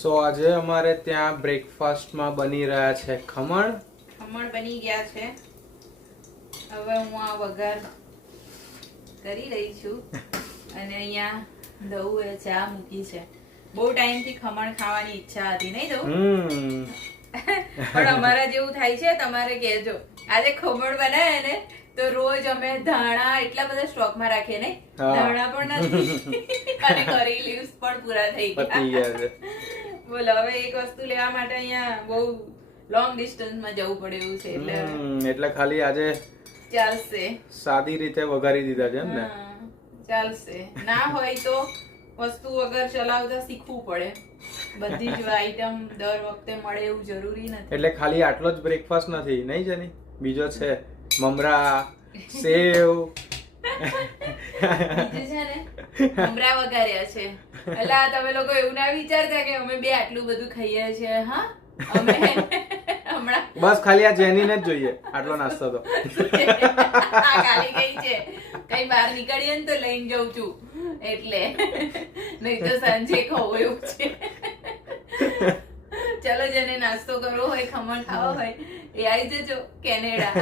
સો આજે અમારે ત્યાં બ્રેકફાસ્ટમાં બની રહ્યા છે ખમણ. ખમણ બની ગયા છે. હવે હું આ વઘાર કરી રહી છું અને અહીંયા દઉં ચા મૂકી છે. બહુ ટાઈમથી ખમણ ખાવાની ઈચ્છા હતી, નહીં દઉં? પણ અમારા જેવું થાય છે, તમારે કહેજો. આજે ખમણ બનાવે ને તો રોજ અમે ધાણા એટલા બધા સ્ટોકમાં રાખીએ ને, ધાણા પણ નથી અને કરી લીવ્સ પણ પૂરા થઈ ગયા. બોલો, હવે એક વસ્તુ લેવા માટે અહીંયા બહુ લોંગ ડિસ્ટન્સમાં જવું પડે એવું છે, એટલે ખાલી આજે ચાલશે. સાદી રીતે વઘારી દીધા છે એમ ને? ચાલશે. ના હોય તો વસ્તુ વગર ચલાવતા શીખવું પડે. બધી જ આઈટમ દર વખતે મળે એવું જરૂરી નથી. એટલે ખાલી આટલો જ બ્રેકફાસ્ટ નથી, નહીં જેની? બીજો છે મમરા, સેવ. બીજું છે ને મમરા વઘાર્યા છે. એટલે તમે લોકો એવું ના વિચારતા કે અમે બે આટલું બધું ખાઈએ છીએ. હા, અમે હમણાં બસ ખાલી આ જેનીને જ જોઈએ આટલો નાસ્તો તો. આ ખાલી ગઈ છે, કઈ બહાર નીકળીએ ને તો લઈને જઉં છું, એટલે નહીં તો સાંજે ખાવું એવું છે. ચલો, જેને નાસ્તો કરવો હોય, ખમણ ખાવા હોય, એ આવી જજો કેનેડા.